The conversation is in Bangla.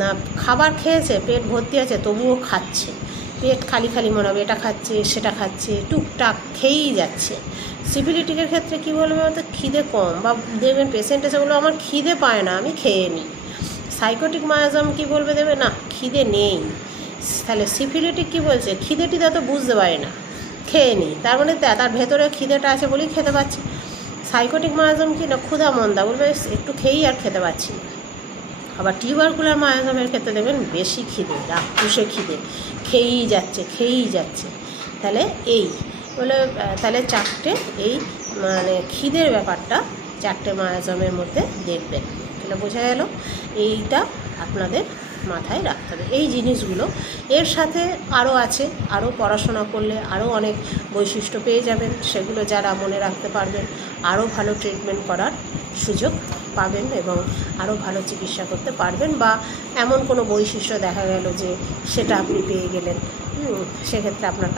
না খাবার খেয়েছে, পেট ভর্তি আছে, তবুও খাচ্ছে, পেট খালি খালি মনে হবে, এটা খাচ্ছে সেটা খাচ্ছে, টুকটাক খেয়েই যাচ্ছে। সিফিলিটিকের ক্ষেত্রে কী বলবে বলতে, খিদে কম, বা দেখবেন পেশেন্ট এসে বলবে আমার খিদে পায় না, আমি খেয়ে নিই। সাইকোটিক মায়াজম কী বলবে, দেবে না খিদে নেই। তাহলে সিফিলিটিক কী বলছে, খিদে টিদে তো বুঝতে পারে না, খেয়ে নিই, তার মানে তার ভেতরে খিদেটা আছে বলেই খেতে পাচ্ছে। সাইকোটিক মায়াজম কি না, ক্ষুধা মন্দা, বলবে একটু খেয়েই আর খেতে পাচ্ছি না। আবার টিউবারকুলার মায়াজমের ক্ষেত্রে দেবেন বেশি খিদে, রাক্ষসে খিদে, খেয়েই যাচ্ছে। তাহলে এই বলে, তাহলে চারটে এই মানে খিদের ব্যাপারটা চারটে মায়াজমের মধ্যে দেখবেন। তাহলে বোঝা গেল, এইটা আপনাদের মাথায় রাখতে হবে এই জিনিসগুলো। এর সাথে আরও আছে, আরও পড়াশোনা করলে আরও অনেক বৈশিষ্ট্য পেয়ে যাবেন, সেগুলো যারা মনে রাখতে পারবেন আরও ভালো ট্রিটমেন্ট করার সুযোগ পাবেন এবং আরও ভালো চিকিৎসা করতে পারবেন, বা এমন কোনো বৈশিষ্ট্য দেখা গেল যে সেটা আপনি পেয়ে গেলেন, সেক্ষেত্রে আপনার